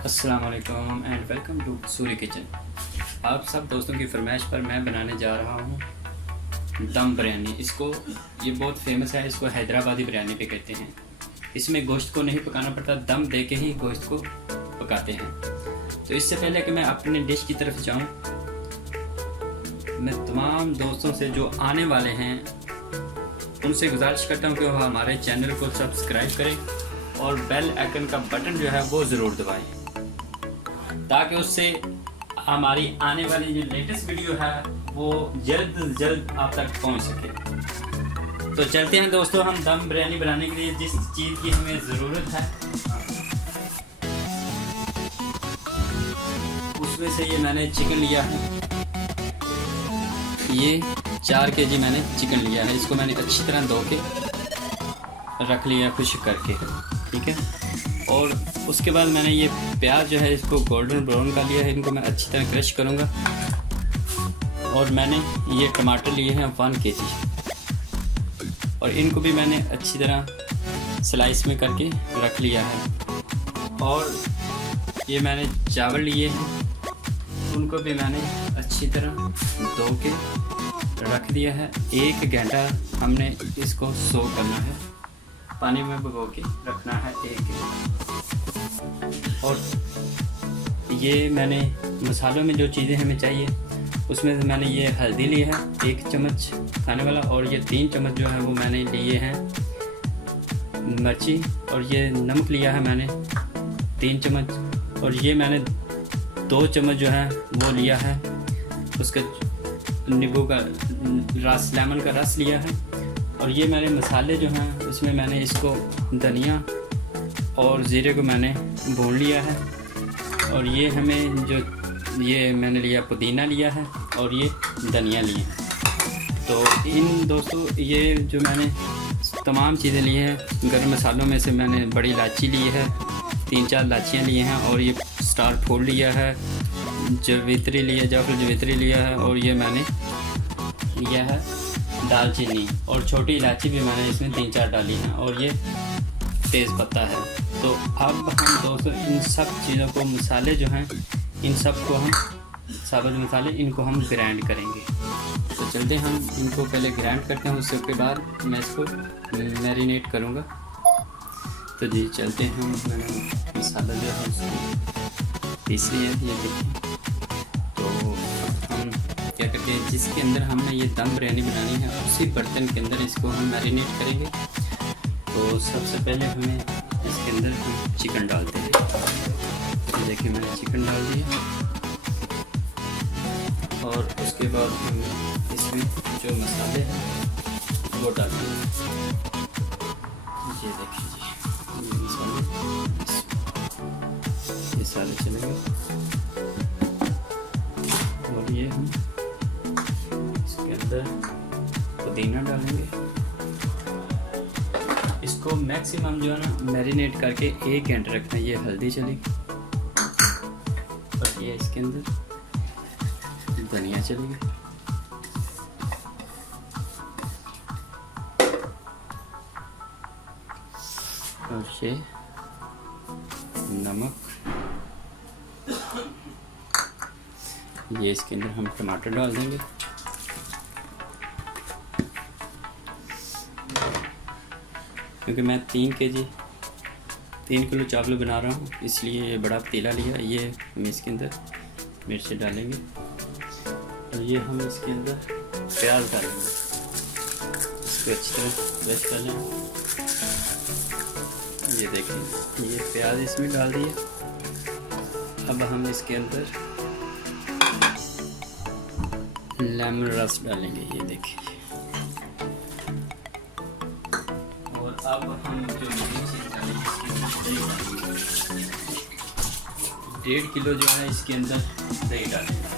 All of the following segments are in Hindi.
अस्सलाम वालेकुम and welcome to Surya kitchen. आप सब दोस्तों की फरमाइश पर मैं बनाने जा रहा हूँ दम बिरयानी। ये बहुत फेमस है, इसको हैदराबादी बिरयानी भी कहते हैं। इसमें गोश्त को नहीं पकाना पड़ता, दम दे के ही गोश्त को पकाते हैं। तो इससे पहले कि मैं अपने डिश की तरफ जाऊँ, मैं तमाम दोस्तों से जो आने वाले हैं उनसे गुजारिश करता हूँ कि वो हमारे चैनल को सब्सक्राइब करें और बेल आइकन का बटन जो है वो ज़रूर दबाएं, ताकि उससे हमारी आने वाली जो लेटेस्ट वीडियो है वो जल्द से जल्द आप तक पहुंच सके। तो चलते हैं दोस्तों, हम दम बिरयानी बनाने के लिए जिस चीज़ की हमें ज़रूरत है उसमें से ये मैंने चिकन लिया है। ये 4 केजी मैंने चिकन लिया है। इसको मैंने अच्छी तरह धो के रख लिया, खुश्क करके, ठीक है। और उसके बाद मैंने ये प्याज जो है इसको गोल्डन ब्राउन कर लिया है। इनको मैं अच्छी तरह क्रश करूँगा। और मैंने ये टमाटर लिए हैं 1 केजी, और इनको भी मैंने अच्छी तरह स्लाइस में करके रख लिया है। और ये मैंने चावल लिए हैं, उनको भी मैंने अच्छी तरह धो के रख दिया है। 1 घंटा हमने इसको सोक करना है, पानी में भिगो के रखना है 1 घंटा। और ये मैंने मसालों में जो चीज़ें हमें चाहिए उसमें से मैंने ये हल्दी ली है 1 चम्मच खाने वाला, और ये 3 चम्मच जो है वो मैंने लिए हैं मिर्ची, और ये नमक लिया है मैंने 3 चम्मच, और ये मैंने 2 चम्मच जो है वो लिया है उसका नींबू का रस, लेमन का रस लिया है। और ये मैंने मसाले जो हैं उसमें मैंने इसको धनिया और ज़ीरे को मैंने भून लिया है। और ये हमें जो ये मैंने लिया पुदीना लिया है, और ये धनिया लिया है। तो इन दोस्तों ये जो मैंने तमाम चीज़ें ली हैं, गरम मसालों में से मैंने बड़ी इलायची ली है, 3-4 इलायचियाँ ली हैं, और ये स्टार फूल लिया है, जावित्री लिया, जाफर जावित्री लिया है, और ये मैंने लिया है दालचीनी, और छोटी इलायची भी मैंने इसमें 3-4 डाली हैं, और ये तेज़ पत्ता है। तो अब हम दोस्तों इन सब चीज़ों को, मसाले जो हैं इन सब को हम, साबुत मसाले, इनको हम ग्राइंड करेंगे। तो चलते हम इनको पहले ग्राइंड करते हैं, उसके बाद मैं इसको मैरिनेट करूँगा। तो जी चलते हैं, मैंने मसाला जो है उसको पीस लिया है, ये देखिए। तो हम क्या करते हैं, जिसके अंदर हमने ये दम बिरयानी बनानी है उसी बर्तन के अंदर इसको हम मैरिनेट करेंगे। तो सबसे पहले हमें इसके अंदर हम चिकन डालते हैं। तो देखिए मैंने चिकन डाल दिया, और उसके बाद हम इसमें जो मसाले हैं वो डालेंगे। ये देखिए ये मसाले, ये सारे चलेंगे। और ये हम इसके अंदर पुदीना डालेंगे। इसको मैक्सिमम जो है ना मैरिनेट करके 1 घंटे रखना है। ये हल्दी चलेगी, और ये इसके अंदर धनिया चलेगी, और ये नमक, ये इसके अंदर हम टमाटर डाल देंगे। क्योंकि मैं 3 किलो चावल बना रहा हूँ, इसलिए ये बड़ा पतीला लिया। ये हम इसके अंदर मिर्ची डालेंगे, और ये हम इसके अंदर प्याज डालेंगे। इसको अच्छी तरह क्रश कर लें। ये देखें, ये प्याज इसमें डाल दिया। अब हम इसके अंदर लेमन रस डालेंगे, ये देखिए। अब हम जो चीज़ डालेंगे, 1.5 किलो जो है इसके अंदर दही डालेंगे।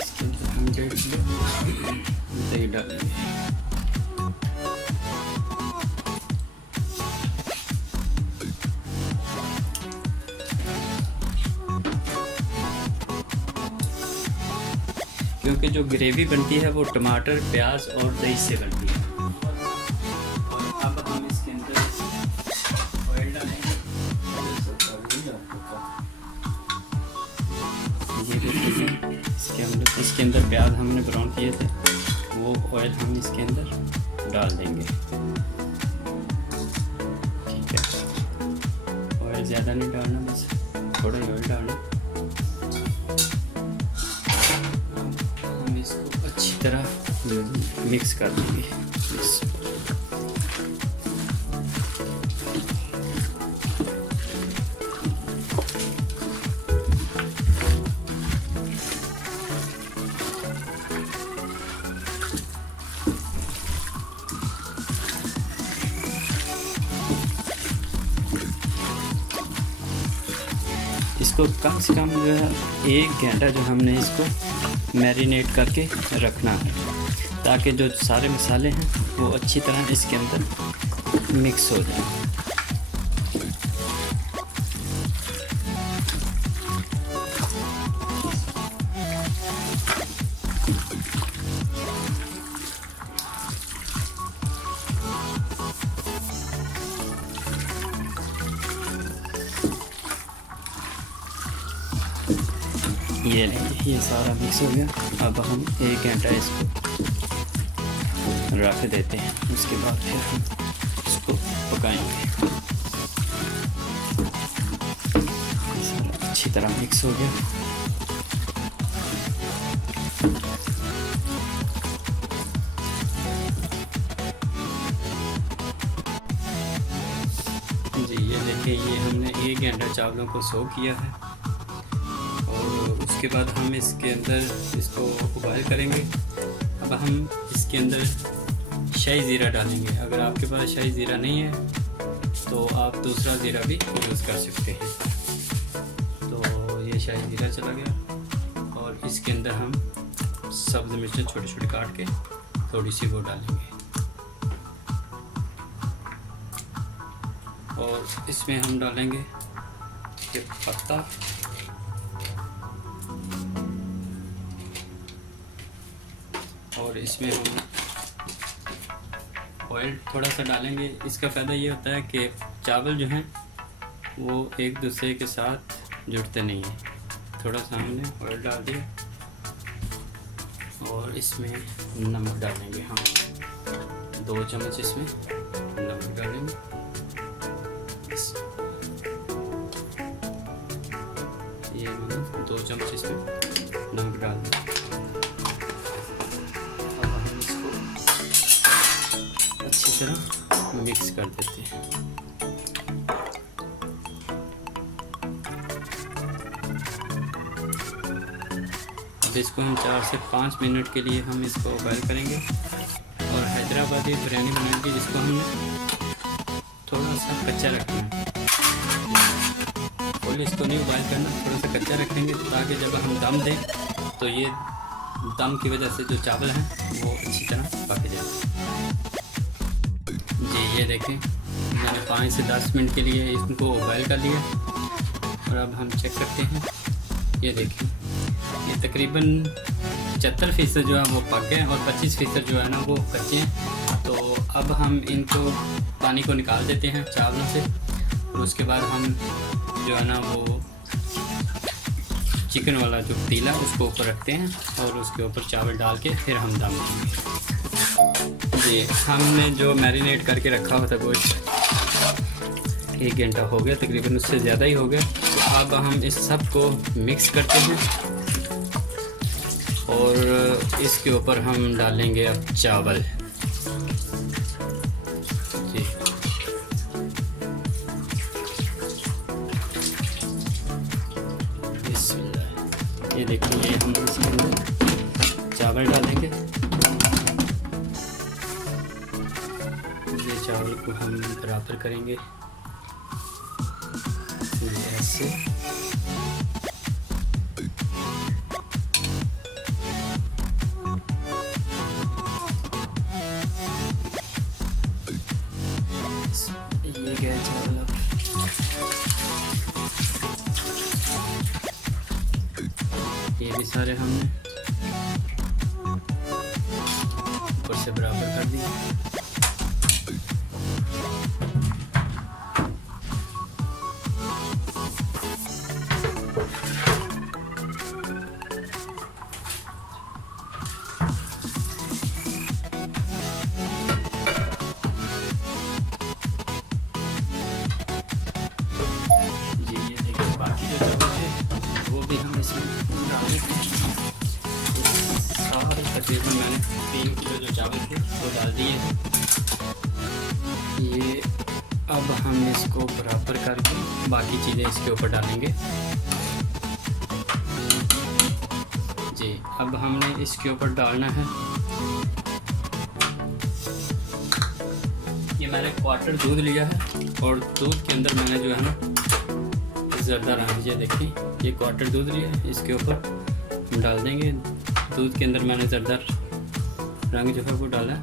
इसके अंदर हम 1.5 किलो दही डालेंगे। क्योंकि जो ग्रेवी बनती है वो टमाटर, प्याज और दही से बनती है। और अब हम इसके अंदर ऑयल डालेंगे। ये देखिए, इसके अंदर प्याज हमने ब्राउन किए थे, वो ऑयल हम इसके अंदर डाल देंगे। ठीक है, ऑयल ज़्यादा नहीं डालना, बस थोड़ा ही ऑयल डालना। हम इसको अच्छी तरह मिक्स कर देंगे। इसको कम से कम जो है 1 घंटा जो हमने इसको मैरिनेट करके रखना है, ताकि जो सारे मसाले हैं वो अच्छी तरह इसके अंदर मिक्स हो जाए। ये लेंगे, ये सारा मिक्स हो गया। अब हम 1 घंटा इसको रख देते हैं, उसके बाद फिर हम इसको पकाएंगे। सारा अच्छी तरह मिक्स हो गया। जी ये देखिए, ये हमने 1 घंटा चावलों को सोक किया है और उसके बाद हम इसके अंदर इसको उबाल करेंगे। अब हम इसके अंदर शाही ज़ीरा डालेंगे। अगर आपके पास शाही ज़ीरा नहीं है तो आप दूसरा ज़ीरा भी यूज़ कर सकते हैं। तो ये शाही ज़ीरा चला गया और इसके अंदर हम सब्ज़ मिर्चें छोटी छोटी काट के थोड़ी सी वो डालेंगे और इसमें हम डालेंगे ये पत्ता और इसमें हम ऑयल थोड़ा सा डालेंगे। इसका फ़ायदा ये होता है कि चावल जो हैं वो एक दूसरे के साथ जुड़ते नहीं हैं। थोड़ा सा हमने ऑयल डाल दिया और इसमें नमक डालेंगे हम 2 चम्मच इसमें नमक डालेंगे। ये मैंने 2 चम्मच इसमें नमक डाल दिया। अच्छी तरह मिक्स कर देते हैं। अब इसको हम 4 से 5 मिनट के लिए हम इसको बॉयल करेंगे। और हैदराबादी बिरयानी बनाएंगे जिसको हमने थोड़ा सा कच्चा रखना है। और इसको नहीं बॉयल करना, थोड़ा सा कच्चा रखेंगे ताकि जब हम दम दें तो ये दम की वजह से जो चावल हैं वो अच्छी तरह पक जाए। जी ये देखें, मैंने 5 से 10 मिनट के लिए इसको बॉयल कर लिया और अब हम चेक करते हैं। ये देखें, ये तकरीबन 75% जो है वो पक गए और 25% जो है ना वो कच्चे हैं। तो अब हम इनको पानी को निकाल देते हैं चावलों से और उसके बाद हम जो है ना वो चिकन वाला जो पतीला उसको ऊपर रखते हैं और उसके ऊपर चावल डाल के फिर हम दम देंगे। जी हमने जो मैरिनेट करके रखा हुआ था गोश्त 1 घंटा हो गया, तकरीबन उससे ज़्यादा ही हो गया। तो अब हम इस सब को मिक्स करते हैं और इसके ऊपर हम डालेंगे अब चावल। जी ये देखिए, ये हम इसके अंदर चावल डालेंगे। ये चावल को हम बराबर करेंगे ऐसे। ये गया चावल। अब ये भी सारे हमने से बराबर कर दिया। बाकी जो चावल है वो भी हम इसमें डाल देते हैं। सारे तकरीबन मैंने 3 किलो जो चावल थे वो डाल दिए हैं। ये अब हम इसको बराबर करके बाकी चीज़ें इसके ऊपर डालेंगे जी। अब हमने इसके ऊपर डालना है, ये मैंने क्वार्टर दूध लिया है और दूध के अंदर मैंने जो है ना ज़रदा रंग, ये देखिए ये क्वार्टर दूध लिया है, इसके ऊपर हम डाल देंगे। दूध के अंदर मैंने ज़रदा रंग जो है वो डाला है,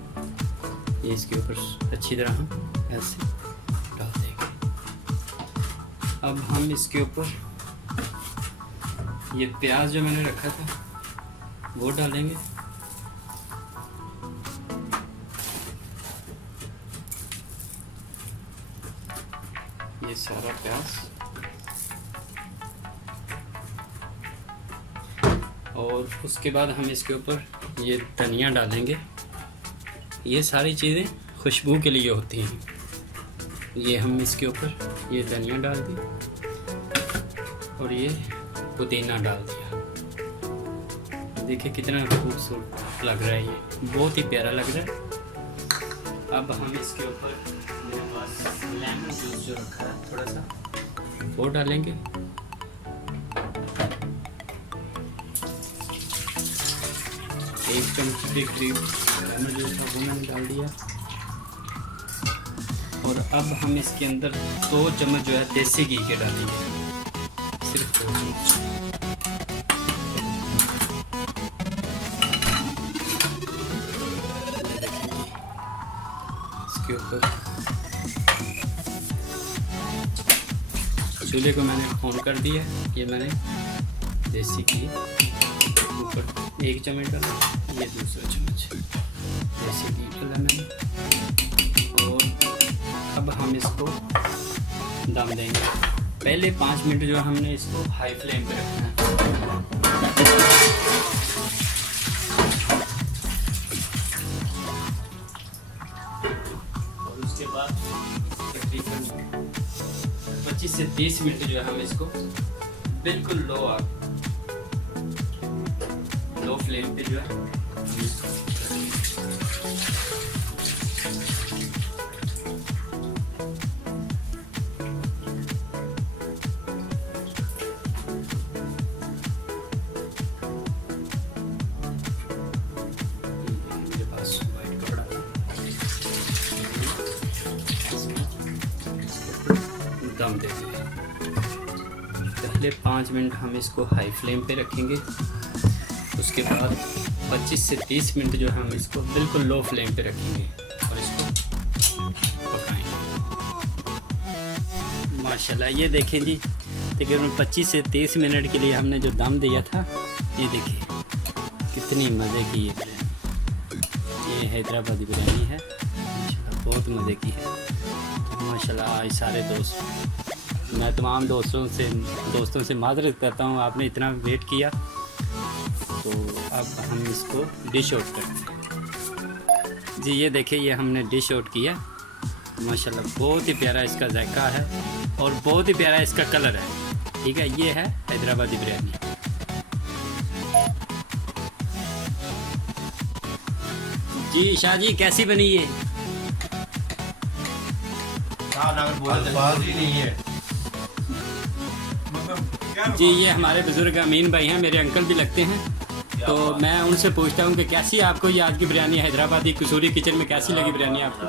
ये इसके ऊपर अच्छी तरह हम ऐसे डाल देंगे। अब हम इसके ऊपर ये प्याज जो मैंने रखा था वो डालेंगे। ये सारा प्याज और उसके बाद हम इसके ऊपर ये धनिया डालेंगे। ये सारी चीज़ें खुशबू के लिए होती हैं। ये हम इसके ऊपर ये धनिया डाल दी और ये पुदीना डाल दिया। देखिए कितना खूबसूरत लग रहा है, ये बहुत ही प्यारा लग रहा है। अब हम इसके ऊपर मेरे पास लेमन जूस जो रखा है थोड़ा सा वो डालेंगे। एक चम्मच के करीब लेमन जूस था वो मैंने डाल दिया। और अब हम इसके अंदर 2 चम्मच जो है देसी घी के डालेंगे, सिर्फ 2 चम्मच। इसके ऊपर चूल्हे को मैंने ऑन कर दिया। ये मैंने देसी घी ऊपर 1 चम्मच डाला, ये दूसरा चम्मच देसी घी डाला मैंने। और अब हम इसको दम देंगे। पहले 5 मिनट जो हमने इसको हाई फ्लेम पे रखना है। और उसके बाद तकरीबन 25 से 30 मिनट जो है हम इसको बिल्कुल लो फ्लेम पे जो है मेरे पास वाइट कपड़ा दम दे दिया। पहले 5 मिनट हम इसको हाई फ्लेम पे रखेंगे। उसके बाद 25 से 30 मिनट जो हम इसको बिल्कुल लो फ्लेम पे रखेंगे और इसको पकाएंगे। माशाल्लाह ये देखें जी, तकरीबन 25 से 30 मिनट के लिए हमने जो दम दिया था, ये देखिए कितनी मज़े की ये बिरयानी। ये हैदराबादी बिरयानी है, बहुत मज़े की है माशाल्लाह। आज सारे दोस्त, मैं तमाम दोस्तों से माजरत करता हूँ, आपने इतना वेट किया। तो अब हम इसको डिश आउट करते हैं जी। ये देखिए ये हमने डिश आउट किया माशाल्लाह। बहुत ही प्यारा इसका जायका है और बहुत ही प्यारा इसका कलर है। ठीक है, ये है हैदराबादी बिरयानी। जी शाह जी कैसी बनी ये? जी ये हमारे बुजुर्ग अमीन भाई हैं, मेरे अंकल भी लगते हैं। तो मैं उनसे पूछता हूँ कि कैसी आपको ये आज की बिरयानी हैदराबादी कसूरी किचन में कैसी लगी बिरयानी आपको?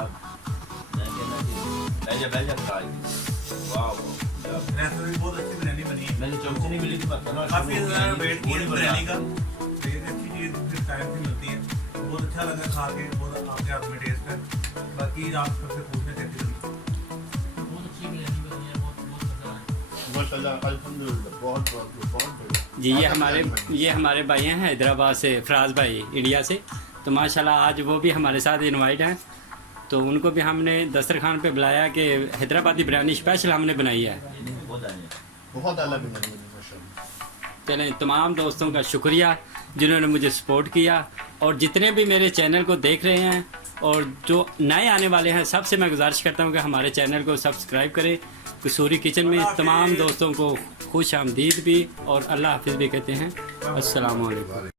बहुत अच्छी बिरयानी बनी है। मैंने चमचे नहीं मिली थी, काफी वेट किया बिरयानी का, लेकिन अच्छी चीज फिर टाइम से मिलती है। बहुत अच्छा लगा खा के, बहुत आपके हाथ में टेस्ट है। बाकी आप सबसे पूछने कैसी लगी? बहुत अच्छी बिरयानी बनी है, बहुत जी। ये हमारे भाई हैं हैदराबाद से, फराज भाई इंडिया से। तो माशाल्लाह आज वो भी हमारे साथ इनवाइट हैं, तो उनको भी हमने दस्तरखान पे बुलाया कि हैदराबादी बिरयानी स्पेशल हमने बनाई है। बहुत अलग है माशाल्लाह। चलें, तमाम दोस्तों का शुक्रिया जिन्होंने मुझे सपोर्ट किया, और जितने भी मेरे चैनल को देख रहे हैं और जो नए आने वाले हैं, सबसे मैं गुजारिश करता हूँ कि हमारे चैनल को सब्सक्राइब करें। कसूरी किचन में तमाम दोस्तों को खुश आमदीद भी और अल्लाह हाफिज़ भी कहते हैं। अस्सलाम वालेकुम।